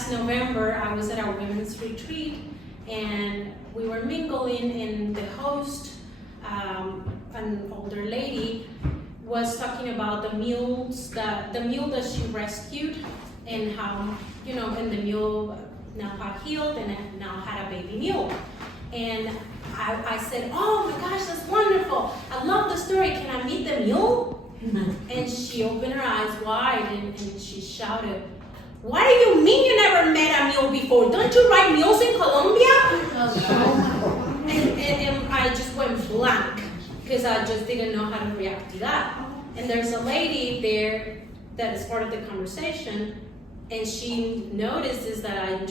last November, I was at our women's retreat, and we were mingling, and the host, an older lady, was talking about the mules, the mule that she rescued, and how, and the mule now got healed and now had a baby mule. And I said, oh my gosh, that's wonderful. I love the story. Can I meet the mule? And she opened her eyes wide and she shouted, what do you mean you never met a mule before? Don't you ride mules in Colombia? And I just went blank because I just didn't know how to react to that. And there's a lady there that is part of the conversation, and she notices that I'm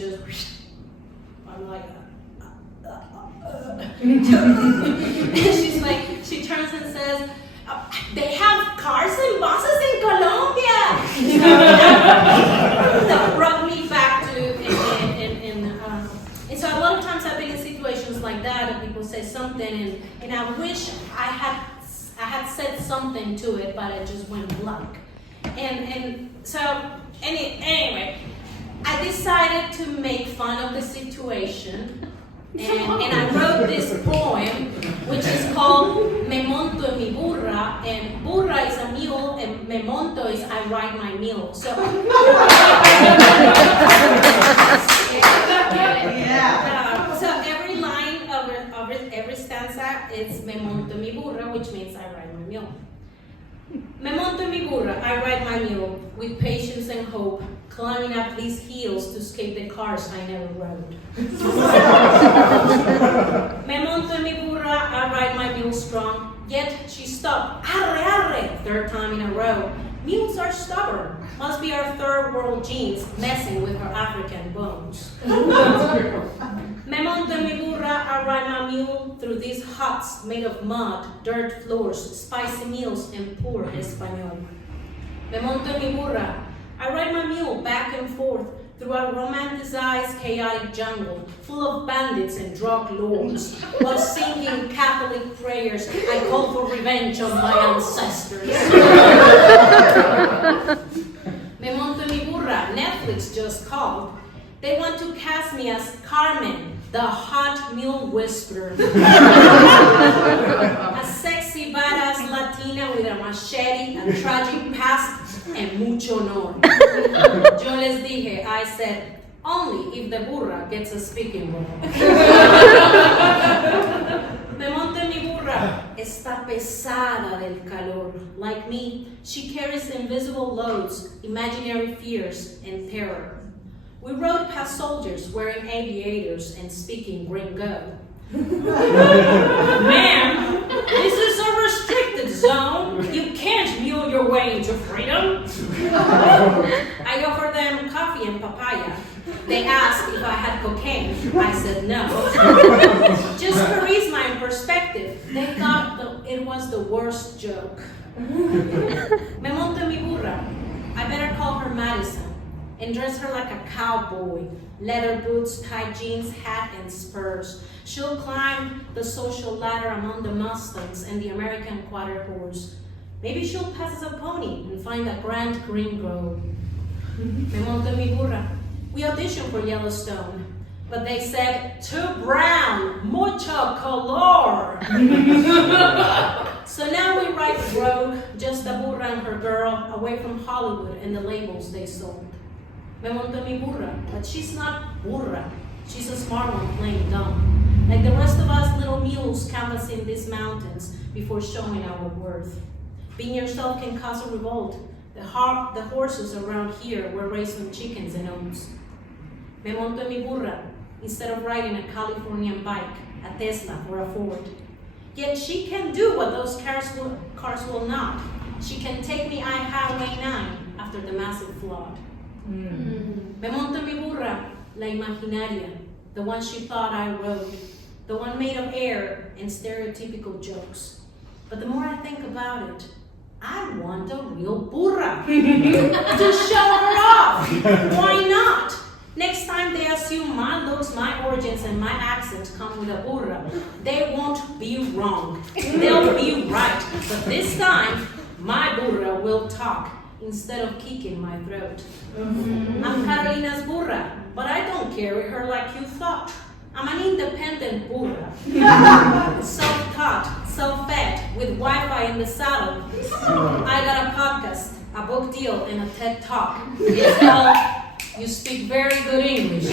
like, and she's like, she turns and says, they have cars and buses in Colombia. That brought me back to, and so a lot of times I've been in situations like that, and people say something, and I wish I had said something to it, but I just went blank. And so anyway, I decided to make fun of the situation. And I wrote this poem, which is called Me monto en mi burra, and burra is a mule, and me monto is I ride my mule. So, so every line of every stanza is Me monto en mi burra, which means I ride my mule. Me monto en mi burra, I ride my mule, with patience and hope, climbing up these hills to escape the cars I never rode. Me monto en mi burra, I ride my mule strong, yet she stopped, arre, arre, third time in a row. Mules are stubborn, must be our third world genes messing with her African bones. Me monto en mi burra, I ride my mule through these huts made of mud, dirt floors, spicy meals, and poor Espanol. Me monto en mi burra, I ride my mule back and forth through a romanticized, chaotic jungle full of bandits and drug lords, while singing Catholic prayers, I call for revenge on my ancestors. Me monto en mi burra, Netflix just called. They want to cast me as Carmen, the hot mule whisperer. A sexy, badass Latina with a machete, a tragic past, and mucho honor. Yo les dije, I said, only if the burra gets a speaking role. Me monto en mi burra, está pesada del calor. Like me, she carries invisible loads, imaginary fears, and terror. We rode past soldiers wearing aviators and speaking gringo. Ma'am, this is a restricted zone. You can't mule your way into freedom. I offered them coffee and papaya. They asked if I had cocaine. I said no. Just charisma and perspective. They thought it was the worst joke. Me monto en mi burra. I better call her Madison and dress her like a cowboy. Leather boots, tight jeans, hat, and spurs. She'll climb the social ladder among the Mustangs and the American quarter horse. Maybe she'll pass as a pony and find a grand green grove. Me monto en mi burra. We auditioned for Yellowstone, but they said, too brown, mucho color. So now we write Rogue, just a burra and her girl, away from Hollywood and the labels they sold. Me monto en mi burra, but she's not burra. She's a smart one playing dumb. Like the rest of us little mules canvassing these mountains before showing our worth. Being yourself can cause a revolt. The horses around here were raised on chickens and oats. Me monto en mi burra, instead of riding a Californian bike, a Tesla or a Ford. Yet she can do what those cars will not. She can take me Highway 9 after the massive flood. Me monto en mi burra, la imaginaria, the one she thought I rode, the one made of air and stereotypical jokes. But the more I think about it, I want a real burra to show her off. Why not? Next time they assume my looks, my origins, and my accent come with a burra, they won't be wrong. They'll be right. But this time, my burra will talk instead of kicking my throat. I'm Carolina's burra. carry her like you thought. I'm an independent burra. Self-taught, self-fed, with Wi-Fi in the saddle. I got a podcast, a book deal, and a TED Talk. It's called You Speak Very Good English.